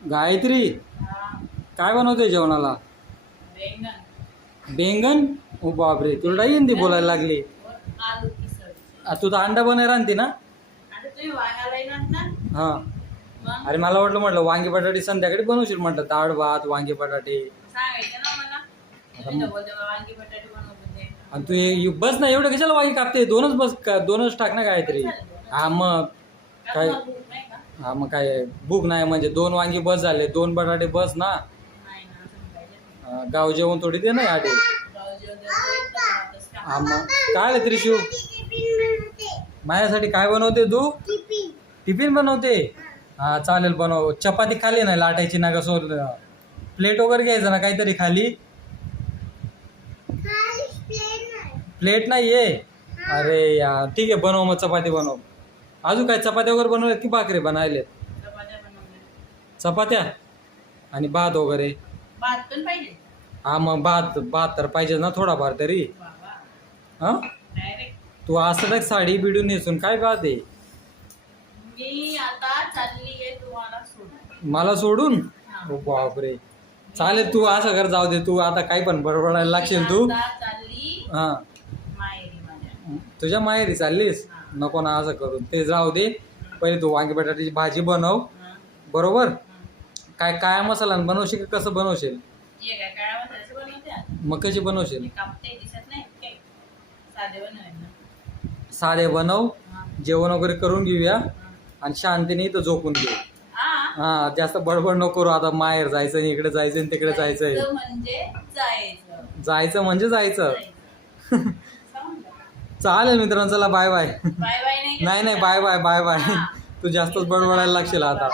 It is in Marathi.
गायत्री काय बनवते जेवणाला? बेंगन. ओ बापरे, तुला हिंदी बोलायला लागली. तू तर अंडा बनायला आणते ना? हा. अरे मला म्हटलं वांगी बटाटे संध्याकाळी बनवशील म्हटलं, डाळ भात वांगी बटाटे. आणि तू बस ना, एवढं कशाला वांगी कापते? दोनच बस, दोनच टाक ना गायत्री. हा मग काय, हा मग काय भूक नाही म्हणजे 2 वांगी बस झाले, 2 बटाटे बस ना. गाव जेवण थोडी दे ना आधी. हा मग काय त्रिशू, माझ्यासाठी काय बनवते तू? टिफिन बनवते. हा चालेल, बनव. चपाती खाली नाही लाटायची ना, कसं प्लेट वगैरे घ्यायचं ना काहीतरी खाली. प्लेट नाही आहे. अरे यार ठीक आहे, बनव मग चपाती बनव. अजून काय चपात्या वगैरे बनवल्यात की भाकरी बनायलेत? चपात्या आणि भात वगैरे. हा मग भात तर पाहिजे ना थोडाफार तरी. हा तू असं साडी बिडून नेसून काय बात आहे? मी आता चालली आहे तुम्हाला सोडून. मला सोडून? हो बापरे. चालेल, तू असं कर, जाऊ दे. तू आता काही पण बडबडायला लागशील तू. हा तुझ्या माहेरी चाललीस? नको ना असं करून, ते जाऊ दे. पहिले तू वांगी बटाट्याची भाजी बनव. बरोबर. काय काळ्या मसाला बनवशील का कसं बनवशील? मग कशी बनवशील? साधे बनव. जेवण वगैरे करून घेऊया आणि शांतीने इथं झोपून घेऊ. हा जास्त बडबड नको करू. आता माहेर जायचं, इकडे जायचं, तिकडे जायचंय. जायचं म्हणजे जायचं. चालेल मित्रांनो, चला बाय बाय. नाही बाय बाय बाय बाय. तू जास्तच बडबडायला लागशील आता.